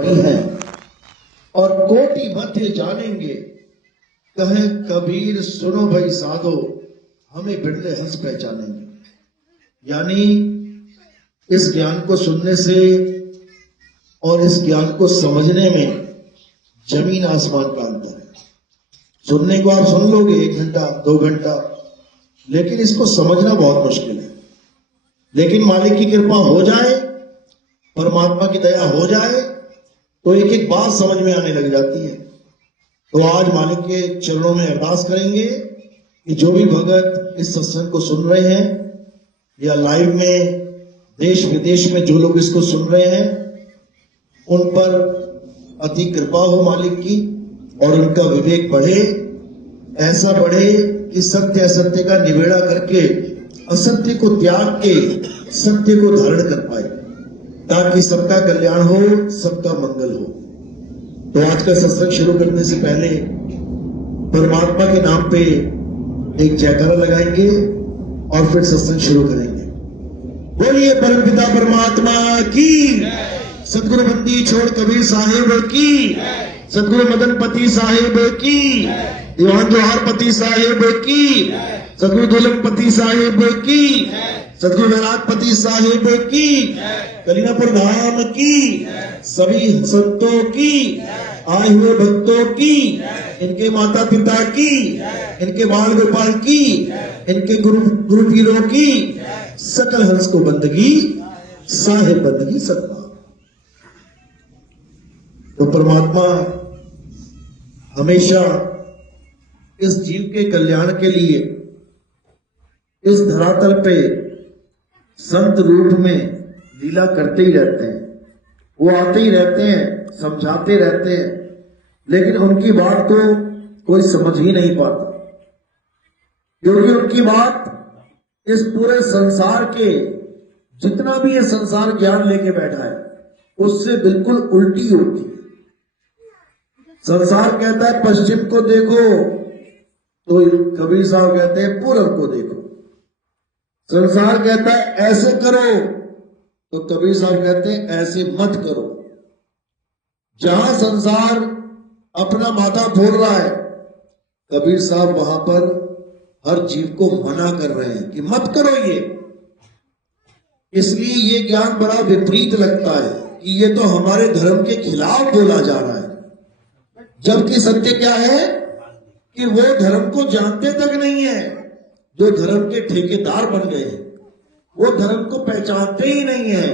पड़ी हैं। और कोटि मध्य जानेंगे, कहे कबीर सुनो भाई साधो, हमें बिरले हंस पहचानेंगे। यानी इस ज्ञान को सुनने से और इस ज्ञान को समझने में जमीन आसमान का अंतर है। सुनने को आप सुन लोगे 1 घंटा 2 घंटा, लेकिन इसको समझना बहुत मुश्किल है। लेकिन मालिक की कृपा हो जाए, परमात्मा की दया हो जाए, तो एक एक बात समझ में आने लग जाती है। तो आज मालिक के चरणों में अरदास करेंगे कि जो भी भगत इस सत्संग को सुन रहे हैं या लाइव में देश विदेश में जो लोग इसको सुन रहे हैं, उन पर अति कृपा हो मालिक की, और उनका विवेक बढ़े, ऐसा बढ़े कि सत्य असत्य का निबेड़ा करके असत्य को त्याग के सत्य को धारण कर पाए, ताकि सबका कल्याण हो, सबका मंगल हो। तो आज का सत्संग शुरू करने से पहले परमात्मा के नाम पे एक जयकारा लगाएंगे और फिर सत्संग शुरू करेंगे। बोलिए परमपिता परमात्मा की, सदगुरु बंदी छोड़ कबीर साहिब की, सदगुरु मदन पति साहिब की, दीवान जोहार पति साहिब की, सदगुरु दुल्लभ पति साहिब की, सदगुरु वैराग पति साहिब की, कलीनापुर धाम की, सभी संतों की, आए हुए भक्तों की, इनके माता पिता की, इनके बाल गोपाल की, इनके गुरु पीरों की, सकल हंस को बंदगी, साहिब बंदगी सतनाम। तो परमात्मा हमेशा इस जीव के कल्याण के लिए इस धरातल पे संत रूप में लीला करते ही रहते हैं। वो आते ही रहते हैं, समझाते रहते हैं, लेकिन उनकी बात को कोई समझ ही नहीं पाता, क्योंकि उनकी बात इस पूरे संसार के जितना भी ये संसार ज्ञान लेके बैठा है उससे बिल्कुल उल्टी होती है। संसार कहता है पश्चिम को देखो, तो कबीर साहब कहते हैं पूरब को देखो। संसार कहता है ऐसे करो, तो कबीर साहब कहते हैं ऐसे मत करो। जहां संसार अपना माथा फोड़ रहा है, कबीर साहब वहां पर हर जीव को मना कर रहे हैं कि मत करो ये। इसलिए ये ज्ञान बड़ा विपरीत लगता है कि ये तो हमारे धर्म के खिलाफ बोला जा रहा है, जबकि सत्य क्या है कि वो धर्म को जानते तक नहीं है। जो धर्म के ठेकेदार बन गए हैं, वो धर्म को पहचानते ही नहीं है।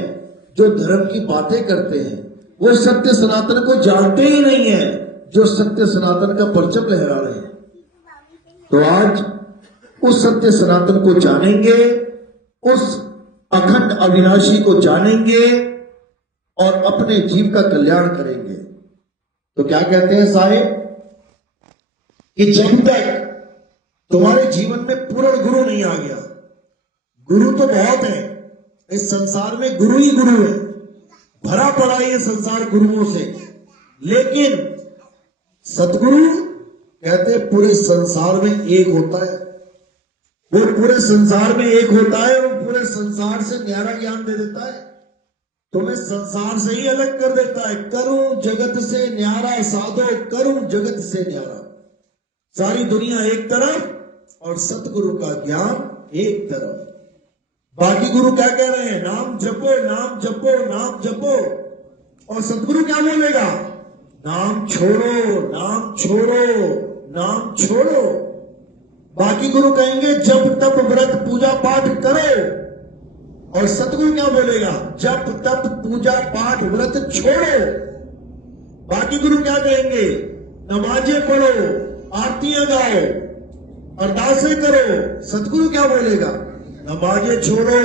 जो धर्म की बातें करते हैं, वो सत्य सनातन को जानते ही नहीं है, जो सत्य सनातन का परचम लहरा रहे हैं। तो आज उस सत्य सनातन को जानेंगे, उस अखंड अविनाशी को जानेंगे और अपने जीव का कल्याण करेंगे। तो क्या कहते हैं साहिब कि जब तक तुम्हारे जीवन में पूर्ण गुरु नहीं आ गया, गुरु तो बहुत है इस संसार में, गुरु ही गुरु है, भरा पड़ा है ये संसार गुरुओं से, लेकिन सतगुरु कहते पूरे संसार में एक होता है। वो पूरे संसार में एक होता है और पूरे संसार से न्यारा ज्ञान दे देता है, तुम्हें संसार से ही अलग कर देता है। करूं जगत से न्यारा साधो, करूं जगत से न्यारा। सारी दुनिया एक तरफ और सतगुरु का ज्ञान एक तरफ। बाकी गुरु क्या कह रहे हैं? नाम जपो, नाम जपो, नाम जपो। और सतगुरु क्या बोलेगा? नाम छोड़ो, नाम छोड़ो, नाम छोड़ो। बाकी गुरु कहेंगे जप तप व्रत पूजा पाठ करो, और सतगुरु क्या बोलेगा? जप तप पूजा पाठ व्रत छोड़ो। बाकी गुरु क्या कहेंगे? नमाजें पढ़ो, आरतियां गाओ, अरदासें करो। सतगुरु क्या बोलेगा? नमाजें छोड़ो,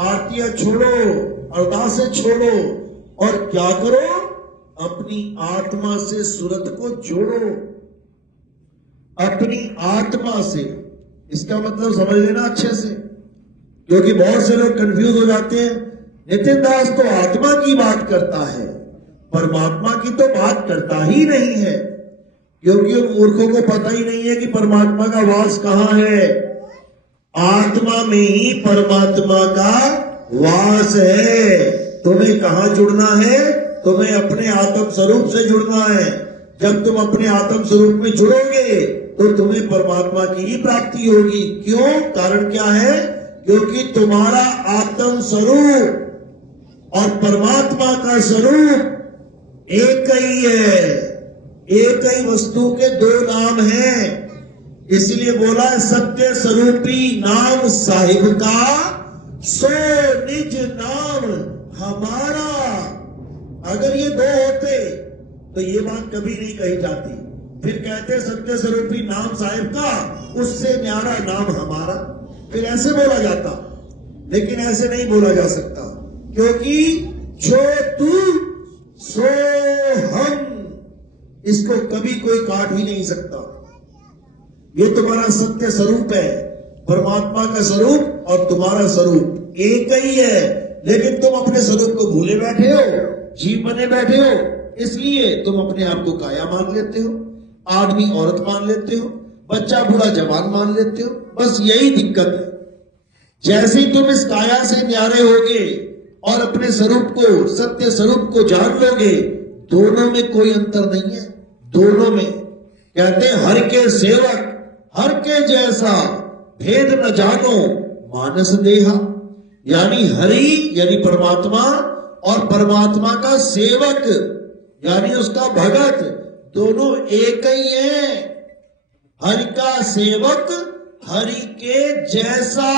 आरतियां छोड़ो, अरदासें छोड़ो, और क्या करो? अपनी आत्मा से सूरत को जोड़ो, अपनी आत्मा से। इसका मतलब समझ लेना अच्छे से, क्योंकि बहुत से लोग कंफ्यूज हो जाते हैं। नितिन दास तो आत्मा की बात करता है, परमात्मा की तो बात करता ही नहीं है, क्योंकि उन मूर्खों को पता ही नहीं है कि परमात्मा का वास कहां है। आत्मा में ही परमात्मा का वास है। तुम्हें कहां जुड़ना है? तुम्हें अपने आत्म स्वरूप से जुड़ना है। जब तुम अपने आत्म स्वरूप में जुड़ोगे तो तुम्हें परमात्मा की ही प्राप्ति होगी। क्यों? कारण क्या है? क्योंकि तुम्हारा आत्म स्वरूप और परमात्मा का स्वरूप एक ही है। एक ही वस्तु के दो नाम हैं। इसलिए बोला सत्य स्वरूपी नाम साहिब का, सो निज नाम हमारा। अगर ये दो होते तो ये बात कभी नहीं कही जाती। फिर कहते सत्य स्वरूपी नाम साहिब का, उससे न्यारा नाम हमारा, फिर ऐसे बोला जाता। लेकिन ऐसे नहीं बोला जा सकता, क्योंकि जो तू सो हम, इसको कभी कोई काट ही नहीं सकता। ये तुम्हारा सत्य स्वरूप है। परमात्मा का स्वरूप और तुम्हारा स्वरूप एक ही है। लेकिन तुम अपने स्वरूप को भूले बैठे हो, जीव बने बैठे हो। इसलिए तुम अपने आप को काया मान लेते हो, आदमी औरत मान लेते हो, बच्चा बूढ़ा जवान मान लेते हो। बस यही दिक्कत है। जैसे ही तुम इस काया से न्यारे होगे और अपने स्वरूप को, सत्य स्वरूप को जान लोगे, दोनों में कोई अंतर नहीं है। दोनों में कहते हर के सेवक हर के जैसा, भेद न जानो मानस देहा। यानी हरि यानी परमात्मा और परमात्मा का सेवक यानी उसका भगत, दोनों एक ही है। हरि का सेवक हरि के जैसा,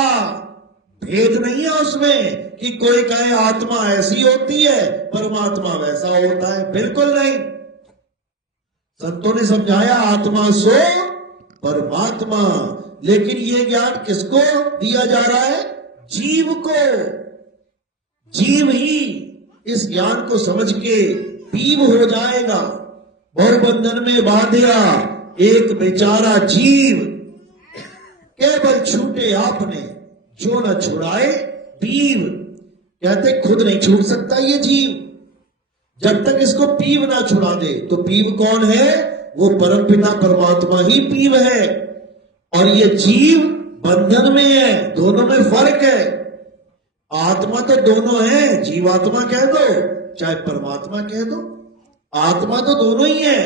भेद नहीं है उसमें कि कोई कहे आत्मा ऐसी होती है परमात्मा वैसा होता है। बिल्कुल नहीं। संतों ने समझाया आत्मा सो परमात्मा। लेकिन ये ज्ञान किसको दिया जा रहा है? जीव को। जीव ही इस ज्ञान को समझ के पीव हो जाएगा। बहुबंधन में बांधिया एक बेचारा जीव, केवल छूटे आपने जो न छुड़ाए पीव। कहते खुद नहीं छूट सकता ये जीव, जब तक इसको पीव ना छुड़ा दे। तो पीव कौन है? वो परमपिता परमात्मा ही पीव है। और ये जीव बंधन में है। दोनों में फर्क है। आत्मा तो दोनों है, जीवात्मा कह दो चाहे परमात्मा कह दो, आत्मा तो दोनों ही है।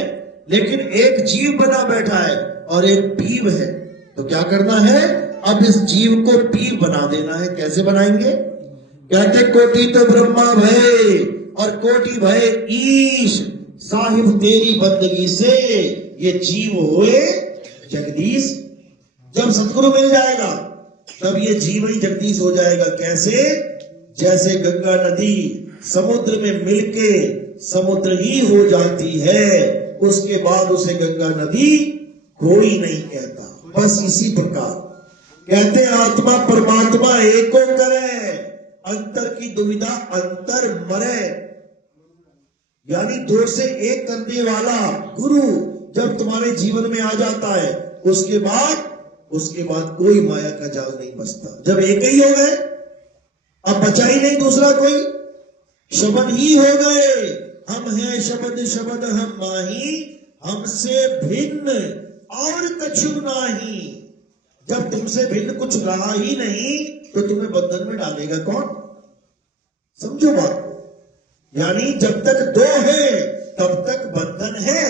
लेकिन एक जीव बना बैठा है और एक पीव है। तो क्या करना है? अब इस जीव को पीव बना देना है। कैसे बनाएंगे? कहते कोटि तो ब्रह्मा भय और कोटि भय ईश, साहिब तेरी बंदगी से ये जीव हुए जगदीश। जब सतगुरु मिल जाएगा तब ये जीव ही जगदीश हो जाएगा। कैसे? जैसे गंगा नदी समुद्र में मिलके समुद्र ही हो जाती है, उसके बाद उसे गंगा नदी कोई नहीं कहता। बस इसी प्रकार कहते आत्मा परमात्मा एको करे, अंतर की दुविधा अंतर मरे। यानी दो से एक करने वाला गुरु जब तुम्हारे जीवन में आ जाता है, उसके बाद कोई माया का जाल नहीं बचता। जब एक ही हो गए, अब बचा ही नहीं दूसरा कोई, शब्द ही हो गए। हम हैं शब्द शब्द हम माही, हमसे भिन्न और कछु नाही। जब तुमसे भिन्न कुछ रहा ही नहीं तो तुम्हें बंधन में डालेगा कौन? समझो बात को। यानी जब तक दो है तब तक बंधन है।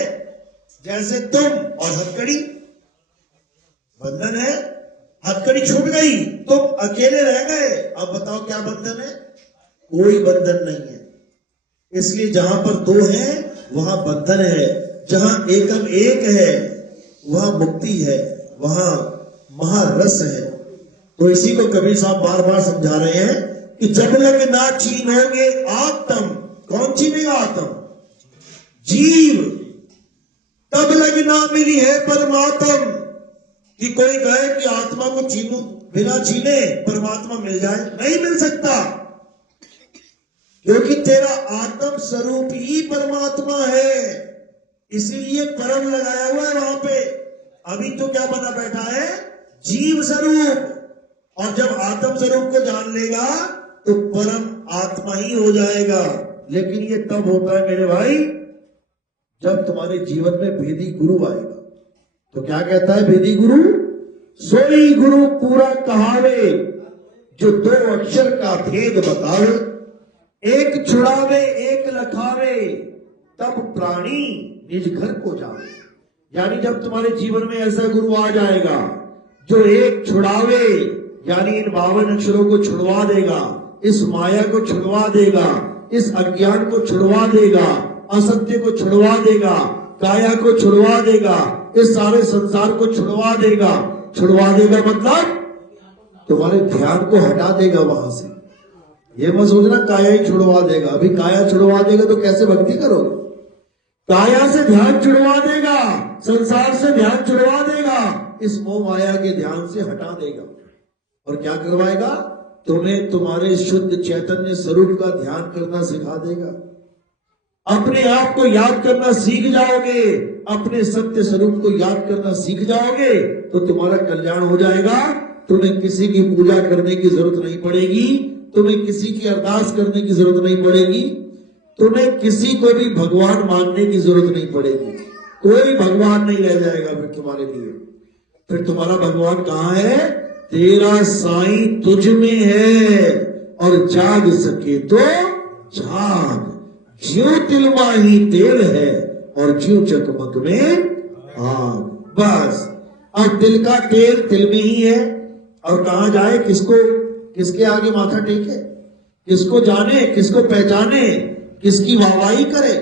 जैसे तुम और हथकड़ी, बंधन है। हथकड़ी छूट गई, तुम अकेले रह गए, अब बताओ क्या बंधन है? कोई बंधन नहीं है। इसलिए जहां पर दो है वहां बंधन है, जहां एकम एक है वहां मुक्ति है, वहां महारस है। तो इसी को कबीर साहब बार बार समझा रहे हैं कि जब लग ना छीनोगे आत्म, कौन छीनेगा आत्म? जीव। तब लग ना मिली है परमात्म। कि कोई कहे कि आत्मा को छीनू, बिना छीने परमात्मा मिल जाए, नहीं मिल सकता। क्योंकि तेरा आत्म स्वरूप ही परमात्मा है। इसीलिए परम लगाया हुआ है वहां पे। अभी तो क्या बना बैठा है? जीव स्वरूप। और जब आत्म स्वरूप को जान लेगा तो परम आत्मा ही हो जाएगा। लेकिन ये तब होता है मेरे भाई जब तुम्हारे जीवन में भेदी गुरु आएगा। तो क्या कहता है भेदी गुरु? सोई गुरु पूरा कहावे, जो दो अक्षर का भेद बतावे। एक छुड़ावे एक लखावे, तब प्राणी निज घर को जावे। यानी जब तुम्हारे जीवन में ऐसा गुरु आ जाएगा जो एक छुड़ावे, यानी इन 52 अक्षरों को छुड़वा देगा, इस माया को छुड़वा देगा, इस अज्ञान को छुड़वा देगा, असत्य को छुड़वा देगा, काया को छुड़वा देगा, इस सारे संसार को छुड़वा देगा। छुड़वा देगा मतलब तुम्हारे ध्यान को हटा देगा वहां से। ये मत सोचना काया ही छुड़वा देगा। अभी काया छुड़वा देगा तो कैसे भक्ति करोगे? काया से ध्यान छुड़वा देगा, संसार से ध्यान छुड़वा देगा, इस मोह माया के ध्यान से हटा देगा। और क्या करवाएगा? तुम्हें तुम्हारे शुद्ध चैतन्य स्वरूप का ध्यान करना सिखा देगा। अपने आप को याद करना सीख जाओगे, अपने सत्य स्वरूप को याद करना सीख जाओगे तो तुम्हारा कल्याण हो जाएगा। तुम्हें किसी की पूजा करने की जरूरत नहीं पड़ेगी, तुम्हें किसी की अरदास करने की जरूरत नहीं पड़ेगी, तुम्हें किसी को भी भगवान मानने की जरूरत नहीं पड़ेगी। कोई भगवान नहीं रह जाएगा फिर तुम्हारे लिए। फिर तुम्हारा भगवान कहाँ है? तेरा साईं तुझ में है, और जाग सके तो जाग। ज्यों तिल माही तेल है, और ज्यों चकमक में आग। बस अब तिल का तेल तिल में ही है, और कहां जाए? किसको, किसके आगे माथा टेके? किसको जाने, किसको पहचाने, किसकी वाहवाही करे?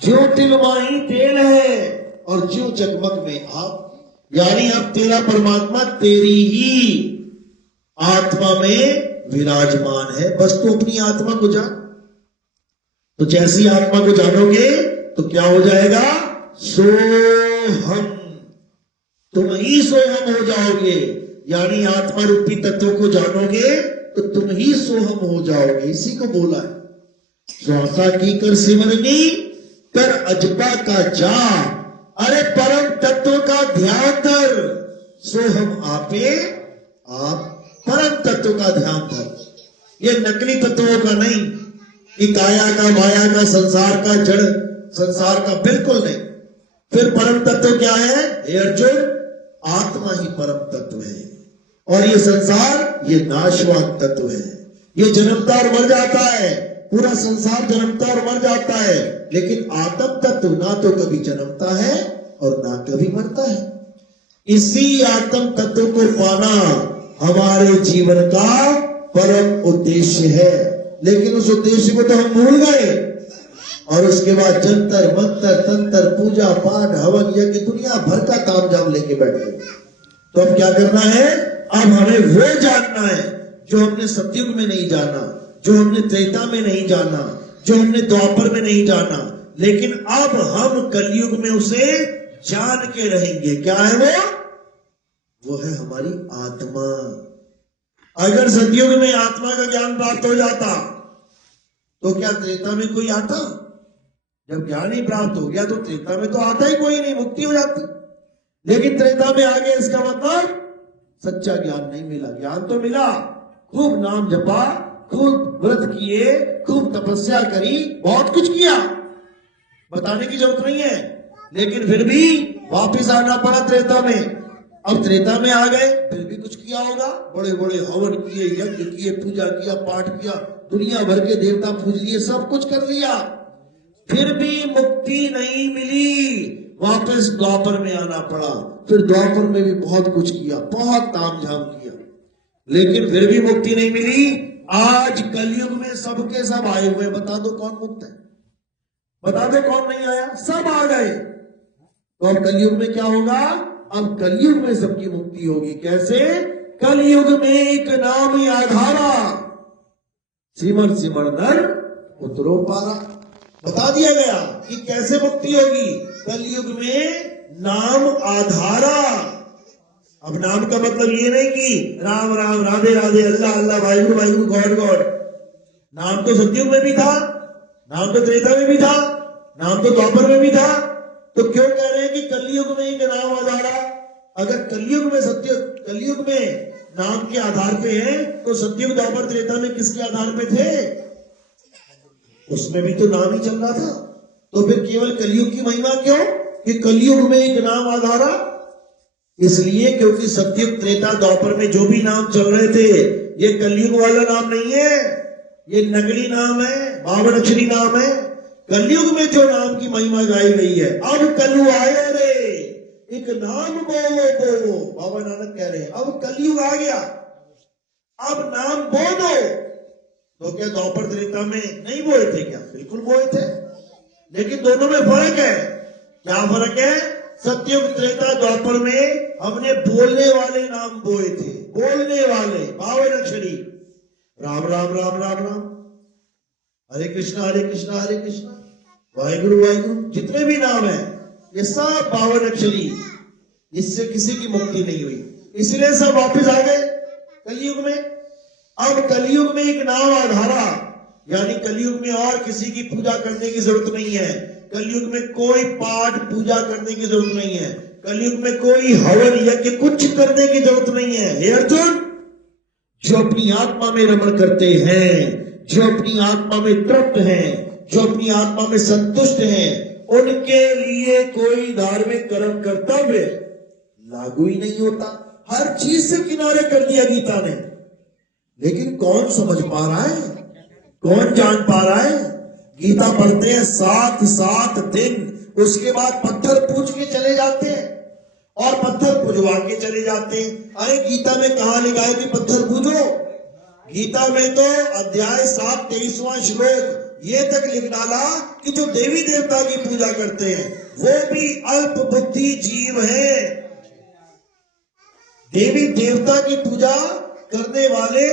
ज्यों तिल माही तेल है और ज्यों चकमक में आग। यानी अब तेरा परमात्मा तेरी ही आत्मा में विराजमान है। बस तू अपनी आत्मा को जान। तो जैसी आत्मा को जानोगे तो क्या हो जाएगा? सोहम। तुम ही सोहम हो जाओगे। यानी आत्मा रूपी तत्व को जानोगे तो तुम ही सोहम हो जाओगे। इसी को बोला है, श्वासा की कर सिमरनी, कर अजपा का जा। अरे परम तत्व का ध्यान कर, सोहम आपे आप परम तत्व का ध्यान कर। ये नकली तत्वों का नहीं कि काया का, माया का, संसार का, जड़ संसार का, बिल्कुल नहीं। फिर परम तत्व क्या है? हे अर्जुन, आत्मा ही परम तत्व है, और ये संसार ये नाशवान तत्व है। ये जन्मता और मर जाता है, पूरा संसार जन्मता और मर जाता है, लेकिन आत्म तत्व ना तो कभी जन्मता है और ना कभी मरता है। इसी आत्म तत्व को पाना हमारे जीवन का परम उद्देश्य है। लेकिन उस उद्देश्य को तो हम भूल गए, और उसके बाद जंतर मंतर तंत्र पूजा पाठ हवन यज्ञ दुनिया भर का तामझाम लेके बैठ गए। तो अब क्या करना है? अब हमें वो जानना है जो हमने सतयुग में नहीं जाना, जो हमने त्रेता में नहीं जाना, जो हमने द्वापर में नहीं जाना, लेकिन अब हम कलयुग में उसे जान के रहेंगे। क्या है वो? वो है हमारी आत्मा। अगर सतयुग में आत्मा का ज्ञान प्राप्त हो जाता तो क्या त्रेता में कोई आता? जब ज्ञान ही प्राप्त हो गया तो त्रेता में तो आता ही कोई नहीं, मुक्ति हो जाती। लेकिन त्रेता में आ गया, इसका मतलब सच्चा ज्ञान नहीं मिला। ज्ञान तो मिला, खूब नाम जपा, खूब व्रत किए, खूब तपस्या करी, बहुत कुछ किया, बताने की जरूरत नहीं है। लेकिन फिर भी वापिस आना पड़ा त्रेता में। अब त्रेता में आ गए, फिर भी कुछ किया होगा, बड़े बड़े हवन किए, यज्ञ किए, पूजा किया, पाठ किया, दुनिया भर के देवता पूज लिए, सब कुछ कर लिया, फिर भी मुक्ति नहीं मिली। वापस द्वापर में आना पड़ा। फिर द्वापर में भी बहुत कुछ किया, बहुत तामझाम किया, लेकिन फिर भी मुक्ति नहीं मिली। आज कलयुग में सबके सब आए हुए, बता दो कौन मुक्त है? बता दो कौन नहीं आया? सब आ गए। तो अब कलयुग में क्या होगा? अब कलयुग में सबकी मुक्ति होगी। कैसे? कलयुग में एक नाम ही आधारा, सिमर सिमर नर उतरो पारा। बता दिया गया कि कैसे मुक्ति होगी। कलयुग में नाम आधारा। अब नाम का मतलब ये नहीं कि राम राम, राधे राधे, अल्लाह अल्लाह, वाहिगुरु वाहिगुरु, गॉड गॉड। नाम तो सतयुग में भी था, नाम तो त्रेता में भी था, नाम तो द्वापर में भी था। तो क्यों कह रहे हैं कि कलयुग में ही नाम आधारा? अगर कलयुग में सत्य, कलयुग में नाम के आधार पे है, तो सतयुग द्वापर त्रेता में किसके आधार पे थे? उसमें भी तो नाम ही चल रहा था। तो फिर केवल कलयुग की महिमा क्यों कि कलयुग में एक नाम आधारा? इसलिए क्योंकि सतयुग त्रेता द्वापर में जो भी नाम चल रहे थे, ये कलयुग वाला नाम नहीं है। ये नगरी नाम है, 52 अक्षरी नाम है। कलयुग में जो नाम की महिमा गाई गई है, अब कलु आयो रे एक नाम बोलो बोलो, बाबा नानक कह रहे हैं अब कलयुग आ गया, अब नाम बोलो। तो क्या द्वापर त्रेता में नहीं बोए थे क्या? बिल्कुल बोए थे, लेकिन दोनों में फर्क है। क्या फर्क है? सत्ययुग त्रेता द्वापर में हमने बोलने वाले नाम बोए थे, बोलने वाले 52 अक्षरी, राम राम राम राम राम, हरे कृष्णा हरे कृष्णा हरे कृष्णा, वाहिगुरु वाहिगुरु, जितने भी नाम है ये सब 52 अक्षरी। इससे किसी की मुक्ति नहीं हुई, इसलिए सब वापस आ गए कलयुग में। अब कलयुग में एक नाम आधारा, यानी कलयुग में और किसी की पूजा करने की जरूरत नहीं है। कलयुग में कोई पाठ पूजा करने की जरूरत नहीं है। कलयुग में कोई हवन यज्ञ कुछ करने की जरूरत नहीं है। हे अर्जुन, जो अपनी आत्मा में रमण करते हैं, जो अपनी आत्मा में तृप्त हैं, जो अपनी आत्मा में संतुष्ट हैं, उनके लिए कोई धार्मिक कर्म कर्तव्य लागू ही नहीं होता। हर चीज से किनारे कर दिया गीता ने। लेकिन कौन समझ पा रहा है, कौन जान पा रहा है? गीता पढ़ते हैं 7 दिन, उसके बाद पत्थर पूछ के चले जाते हैं और पत्थर पूजवा के चले जाते हैं। अरे गीता में कहा लिखा है कि पत्थर पूजो? गीता में तो अध्याय 7 23वां श्लोक ये तक लिख डाला कि जो देवी देवता की पूजा करते हैं वो भी अल्प बुद्धि जीव है। देवी देवता की पूजा करने वाले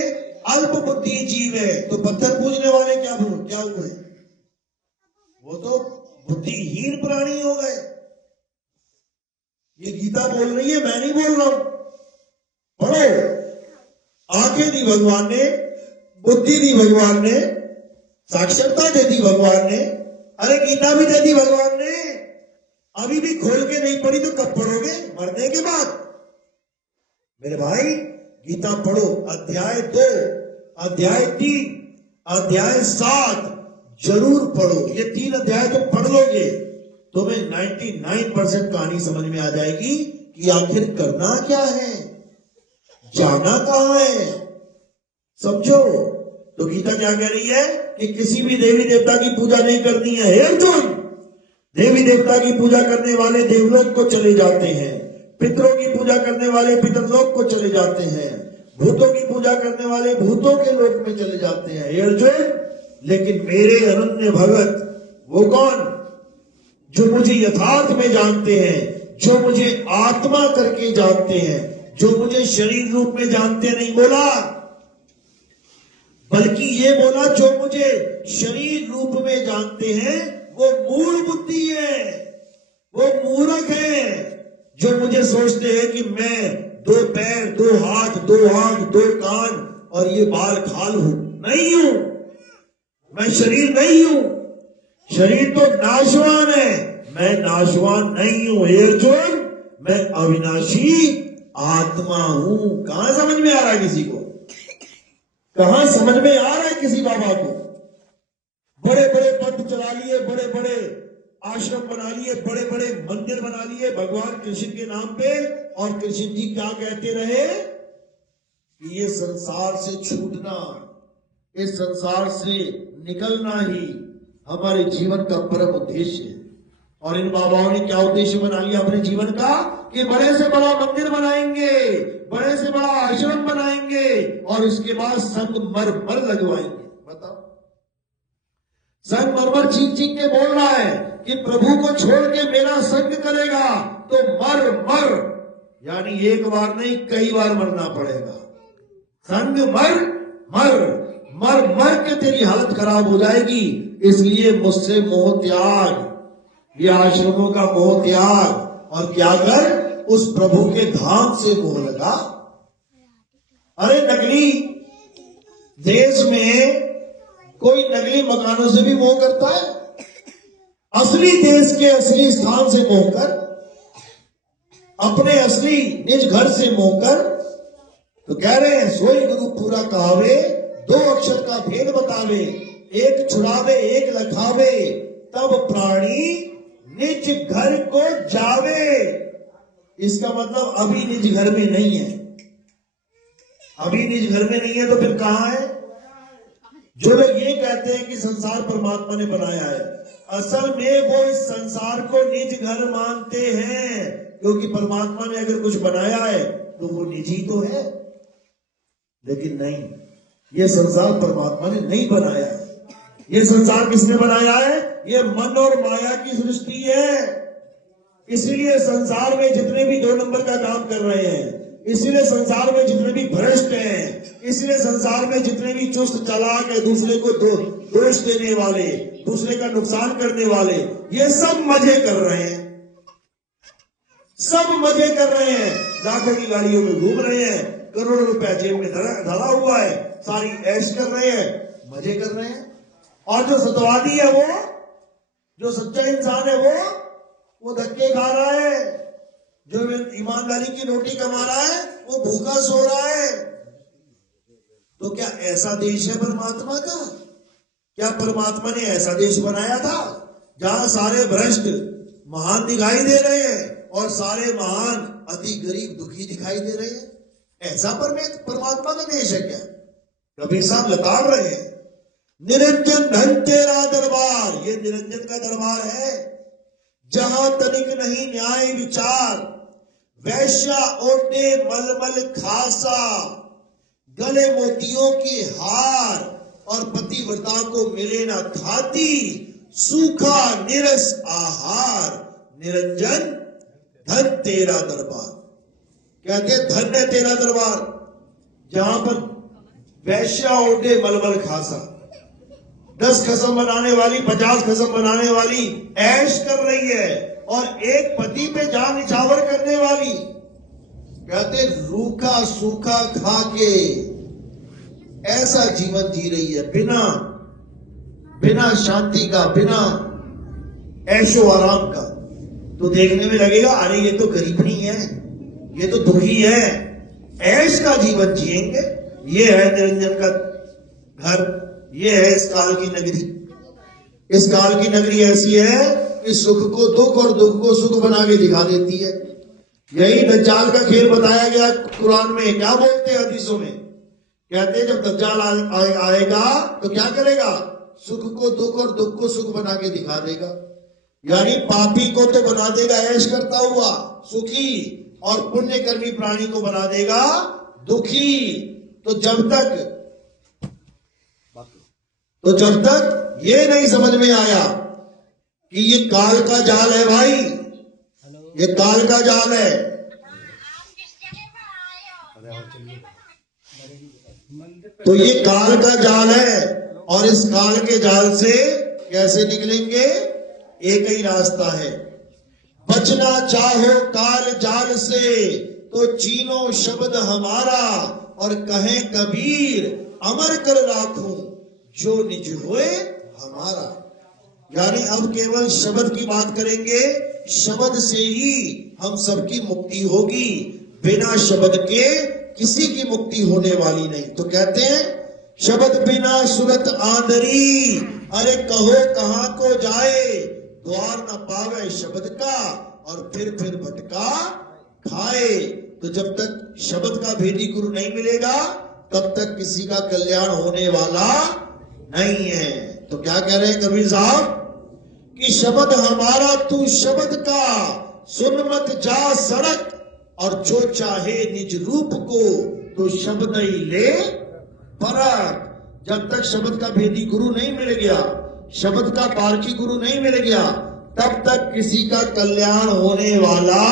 अल्प बुद्धि जीव है, तो पत्थर पूजने वाले क्या हुए? वो तो बुद्धिहीन प्राणी हो गए। ये गीता बोल रही है, मैं नहीं बोल रहा हूं। पढ़ो, आंखें दी भगवान ने, बुद्धि दी भगवान ने, साक्षरता दे दी भगवान ने, अरे गीता भी दे दी भगवान ने। अभी भी खोल के नहीं पढ़ी तो कब पढ़ोगे? मरने के बाद। मेरे भाई गीता पढ़ो, अध्याय 2, अध्याय 3, अध्याय 7 जरूर पढ़ो। ये 3 अध्याय तुम पढ़ लोगे, तुम्हें 99% कहानी समझ में आ जाएगी कि आखिर करना क्या है, जाना कहां है, समझो। तो गीता क्या कह रही है कि किसी भी देवी देवता की पूजा नहीं करनी है। हे अर्जुन, देवी देवता की पूजा करने वाले देवलोक को चले जाते हैं, पितरों की पूजा करने वाले पितरलोक को चले जाते हैं, भूतों की पूजा करने वाले भूतों के लोक में चले जाते हैं। हे अर्जुन, लेकिन मेरे अनन्य भगत वो कौन? जो मुझे यथार्थ में जानते हैं, जो मुझे आत्मा करके जानते हैं, जो मुझे शरीर रूप में जानते नहीं बोला, बल्कि ये बोला जो मुझे शरीर रूप में जानते हैं वो मूढ़ बुद्धि है, वो मूर्ख है। जो मुझे सोचते हैं कि मैं 2 पैर, 2 हाथ, 2 आंख, 2 कान और ये बाल खाल हूं, नहीं हूं। मैं शरीर नहीं हूं, शरीर तो नाशवान है, मैं नाशवान नहीं हूं। हे अर्जुन, मैं अविनाशी आत्मा हूं। कहां समझ में आ रहा है किसी को? कहां समझ में आ रहा है किसी बाबा को? बड़े बड़े पंथ चला लिए, बड़े बड़े आश्रम बना लिए, बड़े बड़े मंदिर बना लिए भगवान कृष्ण के नाम पे, और कृष्ण जी क्या कहते रहे कि ये संसार से छूटना, इस संसार से निकलना ही हमारे जीवन का परम उद्देश्य है। और इन बाबाओं ने क्या उद्देश्य बना लिया अपने जीवन का कि बड़े से बड़ा मंदिर बनाएंगे, बड़े से बड़ा आश्रम बनाएंगे और इसके बाद संगमरमर लगवाएंगे। बताओ, संगमरमर चीख चीख के बोल रहा है कि प्रभु को छोड़ के मेरा संग करेगा तो मर मर, यानी एक बार नहीं कई बार मरना पड़ेगा। संग मर मर मर मर के तेरी हालत खराब हो जाएगी। इसलिए मुझसे मोह त्याग, ये आश्रमों का मोह त्याग, और क्या कर, उस प्रभु के धाम से मोह लगा। अरे नकली देश में कोई नकली मकानों से भी मोह करता है, असली देश के असली स्थान से मोह कर, अपने असली निज घर से मोह कर। तो कह रहे हैं सोई गुरु पूरा कहावे, 2 अक्षर का भेद बतावे, एक छुड़ावे एक लखावे, तब प्राणी निज घर को जावे। इसका मतलब अभी निज घर में नहीं है, अभी निज घर में नहीं है तो फिर कहां है? जो लोग ये कहते हैं कि संसार परमात्मा ने बनाया है, असल में वो इस संसार को निज घर मानते हैं, क्योंकि परमात्मा ने अगर कुछ बनाया है तो वो निजी तो है। लेकिन नहीं, ये संसार परमात्मा ने नहीं बनाया है। ये संसार किसने बनाया है? ये मन और माया की सृष्टि है। इसलिए संसार में जितने भी 2 नंबर का काम कर रहे हैं, इसलिए संसार में जितने भी भ्रष्ट हैं, इसलिए संसार में जितने भी चुस्त चालाक है, दूसरे को दोष देने वाले, दूसरे का नुकसान करने वाले, ये सब मजे कर रहे हैं। सब मजे कर रहे हैं, लाखों की गाड़ियों में घूम रहे हैं, करोड़ों रुपया जेब में धरा हुआ है, सारी ऐश कर रहे हैं, मजे कर रहे हैं। और जो सत्यवादी है, वो जो सच्चा इंसान है, वो धक्के खा रहा है। जो ईमानदारी की रोटी कमा रहा है, वो भूखा सो रहा है। तो क्या ऐसा देश है परमात्मा का? क्या परमात्मा ने ऐसा देश बनाया था जहां सारे भ्रष्ट महान दिखाई दे रहे हैं और सारे महान अति गरीब दुखी दिखाई दे रहे हैं? ऐसा परमात्मा का देश है क्या? कबीर साहब लताड़ रहे हैं, निरंजन धन तेरा दरबार। ये निरंजन का दरबार है, जहां तनिक नहीं न्याय विचार, वैश्या ओटे मलमल खासा, गले मोतियों के हार, और पतिव्रता को मिले ना खाती, सूखा निरस आहार। निरंजन धन तेरा दरबार। कहते धन है तेरा दरबार, जहां पर वैश्या ओटे मलमल खासा, 10 खसम बनाने वाली, 50 खसम बनाने वाली ऐश कर रही है, और एक पति पे जान निछावर करने वाली, कहते रूखा सूखा खा के ऐसा जीवन जी रही है, बिना शांति का, बिना ऐशो आराम का। तो देखने में लगेगा अरे ये तो गरीब नहीं है, ये तो दुखी है, ऐश का जीवन जिएंगे। ये है निरंजन का घर, ये है इस काल की नगरी। इस काल की नगरी ऐसी है कि सुख को दुख और दुख को सुख बना के दिखा देती है। यही दज्जाल का खेल बताया गया कुरान में। क्या बोलते हैं हदीसों में? कहते हैं जब दज्जाल आएगा तो क्या करेगा? सुख को दुख और दुख को सुख बना के दिखा देगा। यानी पापी को तो बना देगा ऐश करता हुआ सुखी, और पुण्यकर्मी प्राणी को बना देगा दुखी। तो जब तक ये नहीं समझ में आया कि ये काल का जाल है भाई, ये काल का जाल है, तो ये काल का जाल है। और इस काल के जाल से कैसे निकलेंगे? एक ही रास्ता है, बचना चाहो काल जाल से तो चीनो शब्द हमारा, और कहे कबीर अमर कर राखूं जो निज होए हमारा। यानी अब केवल शब्द की बात करेंगे, शब्द से ही हम सबकी मुक्ति होगी, बिना शब्द के किसी की मुक्ति होने वाली नहीं। तो कहते हैं शब्द बिना सुरत आंदरी, अरे कहो कहां को जाए, द्वार न पावे शब्द का, और फिर भटका खाए। तो जब तक शब्द का भेदी गुरु नहीं मिलेगा, तब तक किसी का कल्याण होने वाला नहीं है। तो क्या कह रहे हैं कबीर साहब कि शब्द हमारा तू शब्द का, सुन मत जा सड़क, और जो चाहे निज रूप को तो शब्द ही ले परख। जब तक शब्द का भेदी गुरु नहीं मिल गया, शब्द का पारखी गुरु नहीं मिल गया, तब तक किसी का कल्याण होने वाला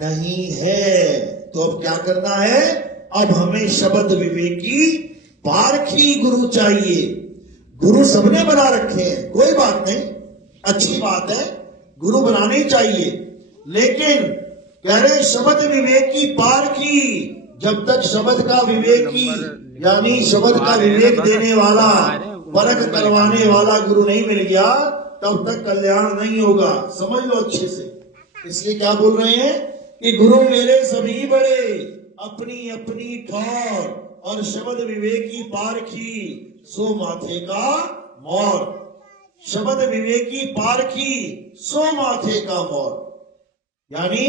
नहीं है। तो अब क्या करना है? अब हमें शब्द विवेकी पारखी गुरु चाहिए। गुरु सबने बना रखे हैं, कोई बात नहीं, अच्छी बात है, गुरु बनाने ही चाहिए, लेकिन कह रहे शब्द विवेकी पारखी। जब तक शब्द का विवेकी यानी शब्द का विवेक देने वाला, परख करवाने वाला गुरु नहीं मिल गया, तब तक कल्याण नहीं होगा। समझ लो अच्छे से। इसलिए क्या बोल रहे हैं कि गुरु मेरे सभी बड़े, अपनी अपनी ठौर, और शब्द विवेकी पारखी सो माथे का मोर। शब्द विवेकी पारखी सो माथे का मोर। यानी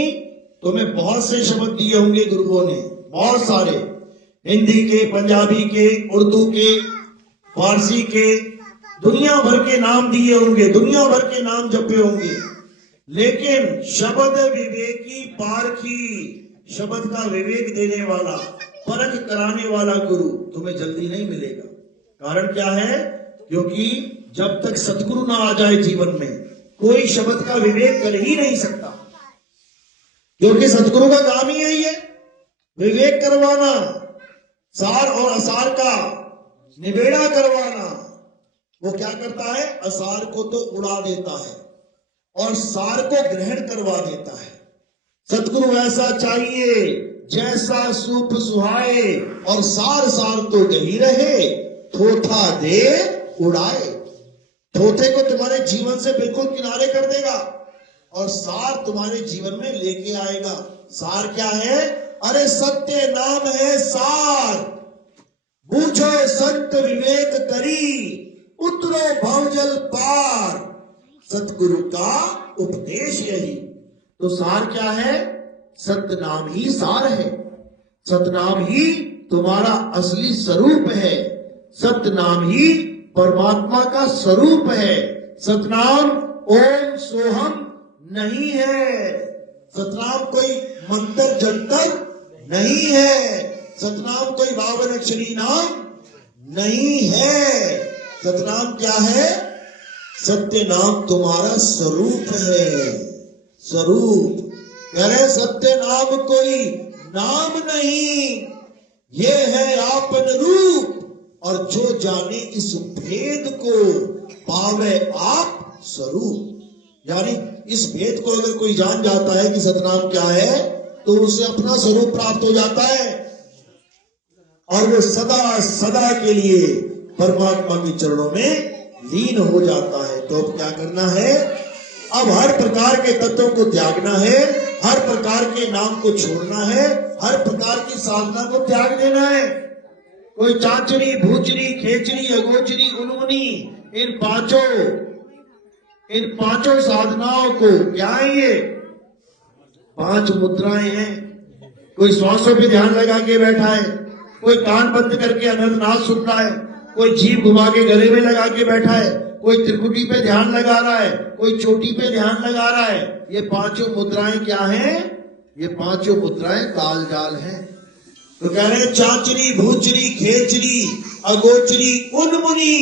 तुम्हें बहुत से शब्द दिए होंगे गुरुओं ने, बहुत सारे, हिंदी के, पंजाबी के, उर्दू के, फारसी के दुनिया भर के नाम दिए होंगे, दुनिया भर के नाम जपे होंगे, लेकिन शब्द विवेकी पारखी, शब्द का विवेक देने वाला, परख कराने वाला गुरु तुम्हें जल्दी नहीं मिलेगा। कारण क्या है? क्योंकि जब तक सतगुरु ना आ जाए जीवन में, कोई शब्द का विवेक कर ही नहीं सकता। क्योंकि सतगुरु का काम ही यही है, विवेक करवाना, सार और असार का निबेड़ा करवाना। वो क्या करता है? असार को तो उड़ा देता है और सार को ग्रहण करवा देता है। सतगुरु ऐसा चाहिए जैसा सूप सुहाए, और सार सार तो गही रहे, थोथा दे उड़ाए। थोथे को तुम्हारे जीवन से बिल्कुल किनारे कर देगा और सार तुम्हारे जीवन में लेके आएगा। सार क्या है? अरे सत्य नाम है सार। बूझो संत विवेक करी, उतरो भवजल पार। सतगुरु का उपदेश यही। तो सार क्या है? सतनाम ही सार है। सतनाम ही तुम्हारा असली स्वरूप है। सतनाम ही परमात्मा का स्वरूप है। सतनाम ओम सोहम नहीं है। सतनाम कोई मंत्र जंतर नहीं है। सतनाम कोई 52 अक्षरी नाम नहीं है। सतनाम क्या है? सत्य नाम तुम्हारा स्वरूप है। स्वरूप कह रहे सत्य नाम कोई नाम नहीं, ये है आपन रूप। और जो जाने इस भेद को पावे आप स्वरूप। यानी इस भेद को अगर कोई जान जाता है कि सतनाम क्या है, तो उसे अपना स्वरूप प्राप्त हो जाता है और वो सदा सदा के लिए परमात्मा के चरणों में लीन हो जाता है। तो अब क्या करना है? अब हर प्रकार के तत्वों को त्यागना है, हर प्रकार के नाम को छोड़ना है, हर प्रकार की साधना को त्याग देना है। कोई चांचरी, भूचरी, खेचरी, अगोचरी, उन्मुनी, इन पांचों साधनाओं को क्या है? ये 5 मुद्राएं हैं। कोई श्वासों पे ध्यान लगा के बैठा है, कोई कान बंद करके अनंतनाद सुन रहा है, कोई जीभ घुमा के गले में लगा के बैठा है, कोई त्रिकुटी पे ध्यान लगा रहा है, कोई चोटी पे ध्यान लगा रहा है। ये 5 मुद्राएं क्या हैं? ये 5 मुद्राएं काल जाल हैं। तो कह रहे चांचरी, भूचरी, खेचरी, अगोचरी, उन्मुनी,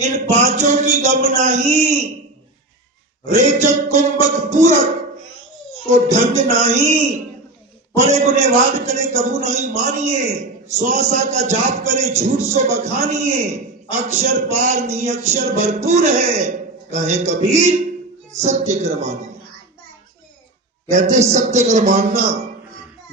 इन 5 की गम नहीं। रेचक कुंभक पूरक को ढंग नहीं। पड़े गुनेवाद करे कबू नहीं मानिए, श्वासा का जाप करे झूठ सो बखानिए। अक्षर पार नहीं अक्षर भरपूर है, कहे कबीर सत्य कर मानिए। कहते सत्य कर मानना।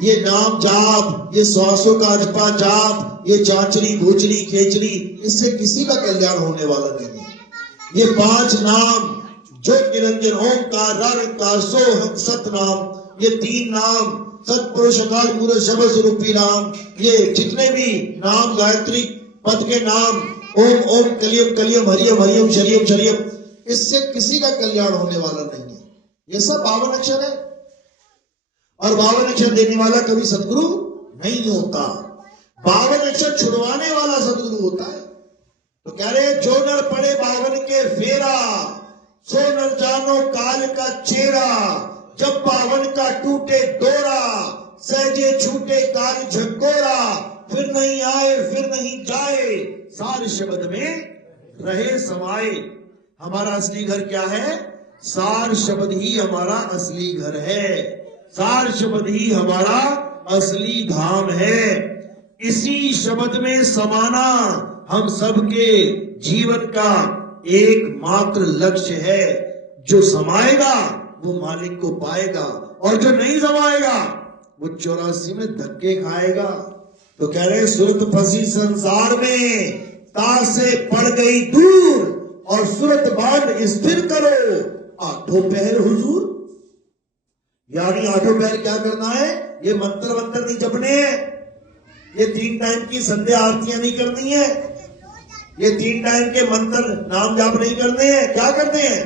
ये नाम जाप, ये श्वासों का अजपा जाप, ये चांचरी, भूचरी, खेचरी, इससे किसी का कल्याण होने वाला नहीं है। ये 5 नाम जो निरंजन ओंकार रंकार सोहम सतनाम, ये 3 नाम सतपुरुष अकाल मूरत शब्द स्वरूपी नाम, ये जितने भी नाम गायत्री पद के नाम, ओम ओम कलियम कलियम हरियम हरियम शरियम शरियम, इससे किसी का कल्याण होने वाला नहीं है। ये सब 52 अक्षर है और 52 अक्षर देने वाला कभी सतगुरु नहीं होता। 52 अक्षर छुड़वाने वाला सतगुरु होता है। तो कह रहे जो नर पड़े 52 के फेरा, सो नर जानो काल का चेहरा। जब 52 का टूटे डोरा, सहजे छूटे काल झकोरा। फिर नहीं आए फिर नहीं जाए, सार शब्द में रहे समाये। हमारा असली घर क्या है? सार शब्द ही हमारा असली घर है। सार शब्द ही हमारा असली धाम है। इसी शब्द में समाना हम सबके जीवन का एकमात्र लक्ष्य है। जो समाएगा वो मालिक को पाएगा और जो नहीं समाएगा वो 84 में धक्के खाएगा। तो कह रहे सूरत फंसी संसार में, तार से पड़ गई दूर, और सूरत बांध स्थिर करो 8 पहर हुजूर। यानी 8 पहर क्या करना है? ये मंत्र नहीं जपने हैं, ये 3 टाइम की संध्या आरतियां नहीं करनी है, ये 3 टाइम के मंत्र नाम जाप नहीं करने हैं। क्या करते हैं?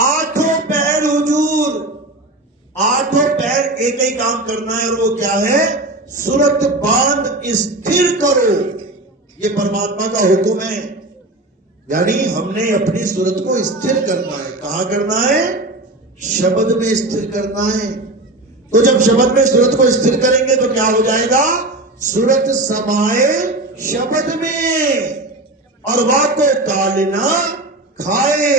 8 पहर हुजूर। 8 पहर एक ही काम करना है और वो क्या है? सूरत बांध स्थिर करो। ये परमात्मा का हुक्म है। यानी हमने अपनी सूरत को स्थिर करना है। कहां करना है? शब्द में स्थिर करना है। तो जब शब्द में सूरत को स्थिर करेंगे तो क्या हो जाएगा? सूरत समाए शब्द में, और वाको काल ना खाए।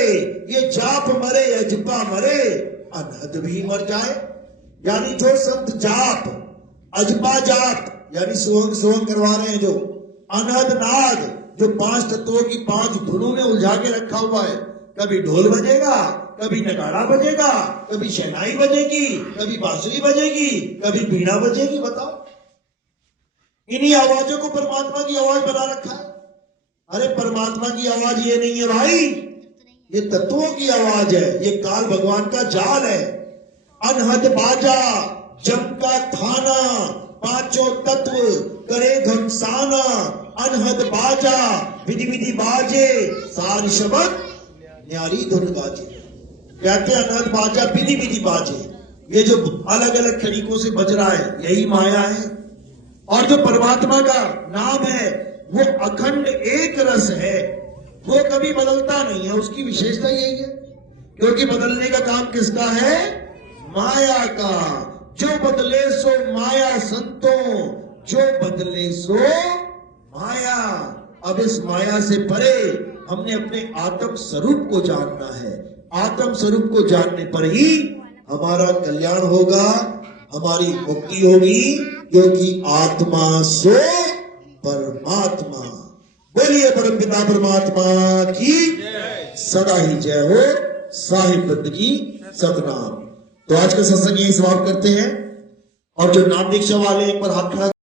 ये जाप मरे अजपा मरे, अनहद भी मर जाए। यानी जो संत जाप, अजपा जाप यानी सोहंग करवा रहे हैं, जो अनहद नाद, जो 5 तत्वों की 5 धुनों में उलझा के रखा हुआ है, कभी ढोल बजेगा, कभी नगाड़ा बजेगा, कभी शहनाई बजेगी, कभी बांसुरी बजेगी, कभी बीड़ा बजेगी। बताओ, इन्हीं आवाजों को परमात्मा की आवाज बना रखा है। अरे परमात्मा की आवाज ये नहीं है भाई, ये तत्वों की आवाज है, ये काल भगवान का जाल है। अनहद बाजा जम का थाना, 5 तत्व करे घमसाना। अनहद बाजा विधि विधि बाजे, सार शब्द न्यारी धुन बाजे। कहते हैं अनहद बाजा विधि विधि बाजे। ये जो अलग अलग तरीकों से बज रहा है, यही माया है। और जो परमात्मा का नाम है वो अखंड एक रस है, वो कभी बदलता नहीं है। उसकी विशेषता यही है, क्योंकि बदलने का काम किसका है? माया का। जो बदले सो माया संतों, जो बदले सो माया। अब इस माया से परे हमने अपने आत्म स्वरूप को जानना है। आत्म स्वरूप को जानने पर ही हमारा कल्याण होगा, हमारी मुक्ति होगी, क्योंकि आत्मा सो परमात्मा। बोलिए परमपिता परमात्मा की सदा ही जय हो। साहिब बंद की सतनाम। तो आज का सत्संग यही समाप्त करते हैं। और जो नाम दीक्षा वाले एक बार हाथ खड़ा